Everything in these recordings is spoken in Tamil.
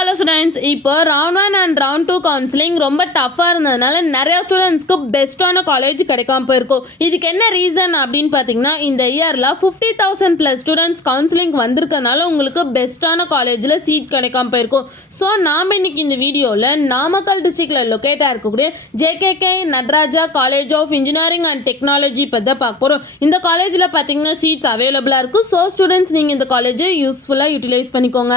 ஹலோ ஸ்டூடெண்ட்ஸ், இப்போ ரவுண்ட் 1 அண்ட் ரவுண்ட் 2 கவுன்சிலிங் ரொம்ப டஃப்பாக இருந்ததுனால நிறைய ஸ்டூடெண்ட்ஸ்க்கு பெஸ்ட்டான காலேஜ் கிடைக்காம போயிருக்கும். இதுக்கு என்ன ரீசன் அப்படின்னு பார்த்தீங்கன்னா, இந்த இயரில் 50,000+ ஸ்டூடெண்ட்ஸ் கவுன்சிலிங் வந்திருக்கனால உங்களுக்கு பெஸ்ட்டான காலேஜில் சீட் கிடைக்காம போயிருக்கும். ஸோ நாம் இன்னைக்கு இந்த வீடியோவில் நாமக்கல் டிஸ்ட்ரிக்டில் லொக்கேட்டாக இருக்கக்கூடிய JKK Nataraja college of engineering and technology பற்றி பார்க்க போகிறோம். இந்த காலேஜில் பார்த்தீங்கன்னா சீட்ஸ் அவைலபிளாக இருக்குது. ஸோ ஸ்டூடெண்ட்ஸ் நீங்கள் இந்த காலேஜை யூஸ்ஃபுல்லாக யூட்டிலைஸ் பண்ணிக்கோங்க.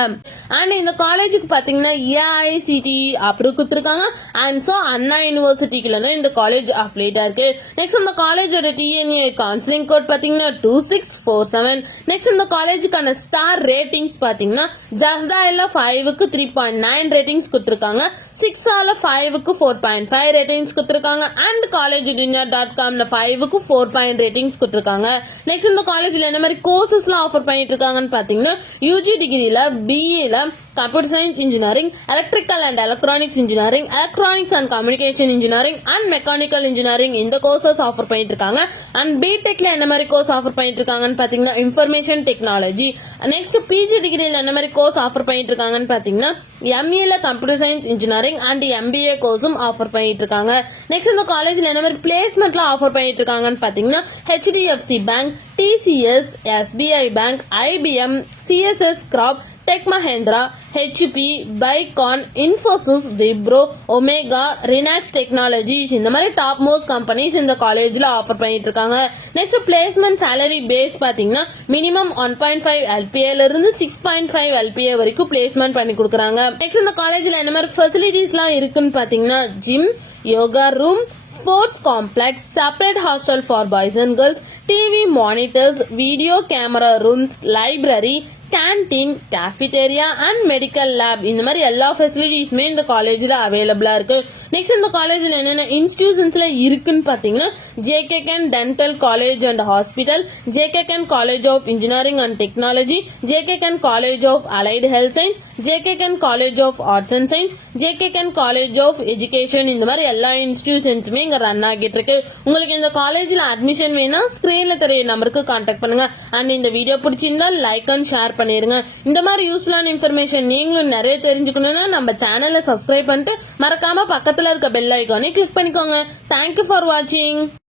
அண்ட் இந்த காலேஜுக்கு பார்த்தீங்கன்னா ஏஐசிடி அப்ரூவ் கொடுத்துருக்காங்க. அண்ட் ஸோ அண்ணா யூனிவர்சிட்டிக்குள்ள தான் இந்த காலேஜ் அஃபிலியேட்டாக இருக்கு. நெக்ஸ்ட் இந்த காலேஜோட டிஎன்ஏ கவுன்சிலிங் கோட் பார்த்தீங்கன்னா 2647. நெக்ஸ்ட் இந்த காலேஜுக்கான ஸ்டார் ரேட்டிங்ஸ் பார்த்தீங்கன்னா ஜஸ்டாயில் 5க்கு 3.9 ரேட்டிங்ஸ் கொடுத்துருக்காங்க, 6ஆல 5க்கு 4.5 ரேட்டிங்ஸ் கொடுத்துருக்காங்க, அண்ட் collegedinner.comல 5க்கு 4 ரேட்டிங்ஸ் கொடுத்துருக்காங்க. நெக்ஸ்ட் இந்த காலேஜில் என்ன மாதிரி கோர்சஸ்லாம் ஆஃபர் பண்ணிட்டு இருக்காங்கன்னு பார்த்தீங்கன்னா யூஜி டிகிரியில் பிஏல computer science engineering, electrical and electronics engineering, electronics and communication engineering and mechanical engineering இந்த கோர்சஸ் ஆஃபர் பண்ணிட்டு இருக்காங்க. அண்ட் பிடெக்ல என்ன மாதிரி கோர்ஸ் ஆஃபர் பண்ணிட்டு இருக்காங்கன்னு பாத்தீங்கன்னா இன்ஃபர்மேஷன் டெக்னாலஜி. நெக்ஸ்ட் பிஜி டிகிரியில் என்ன மாதிரி கோர்ஸ் ஆஃபர் பண்ணிட்டு இருக்காங்கன்னு பாத்தீங்கன்னா எம்ஏல computer science engineering and MBA கோர்ஸும் ஆஃபர் பண்ணிட்டு இருக்காங்க. நெக்ஸ்ட் இந்த காலேஜ்ல என்ன மாதிரி பிளேஸ்மெண்ட்லாம் ஆஃபர் பண்ணிட்டு இருக்காங்கன்னு பாத்தீங்கன்னா HDFC bank, TCS, SBI bank, IBM, CSS corp, tech Mahindra, HP, Biocon, Infosys, Wipro, Omega, ரினாக்ஸ் டெக்னாலஜிஸ் இந்த மாதிரி டாப் மோஸ்ட் கம்பெனிஸ் இந்த காலேஜில் ஆஃபர் பண்ணிட்டு இருக்காங்க. நெக்ஸ்ட் பிளேஸ்மெண்ட் சேலரி பேஸ் பார்த்தீங்கன்னா மினிமம் 1.5 LPAல இருந்து 6.5 LPA வரைக்கும் பிளேஸ்மெண்ட் பண்ணி கொடுக்குறாங்க. நெக்ஸ்ட் இந்த காலேஜில் என்ன மாதிரி ஃபெசிலிட்டிஸ்லாம் இருக்குன்னு பார்த்தீங்கன்னா gym, yoga room, sports complex, separate hostel for boys and girls, TV monitors, video camera rooms, library, canteen, cafeteria and medical lab இந்த மாதிரி எல்லா ஃபெசிலிட்டிஸுமே இந்த காலேஜில் அவைலபிளாக இருக்கு. நெக்ஸ்ட் இந்த காலேஜில் என்னென்ன இன்ஸ்டிடியூஷன்ஸ்ல இருக்குன்னு பார்த்தீங்கன்னா JKKN dental college and hospital, JKKN college of engineering and technology, JKKN college of allied health science, JKKN college of arts and science, JKKN college of education இந்த மாதிரி எல்லா இன்ஸ்டிடியூஷன்ஸுமே இங்கே ரன் ஆகிட்டு இருக்கு. உங்களுக்கு இந்த காலேஜில் அட்மிஷன் வேணா ஸ்கிரீன்ல தெரிய நம்பருக்கு கான்டாக்ட் பண்ணுங்க. அண்ட் இந்த வீடியோ பிடிச்சிருந்தா லைக் அண்ட் ஷேர் பண்ணிருங்க. இந்த மாதிரி யூஸ்ஃபுல்லான இன்ஃபர்மேஷன் நீங்களும் நிறைய தெரிஞ்சுக்கணும்னா நம்ம சேனலை சப்ஸ்கிரைப் பண்ணிட்டு மறக்காம பக்கத்துல இருக்க பெல் ஐகானை கிளிக் பண்ணிக்கோங்க. தேங்க்யூ ஃபார் வாட்சிங்.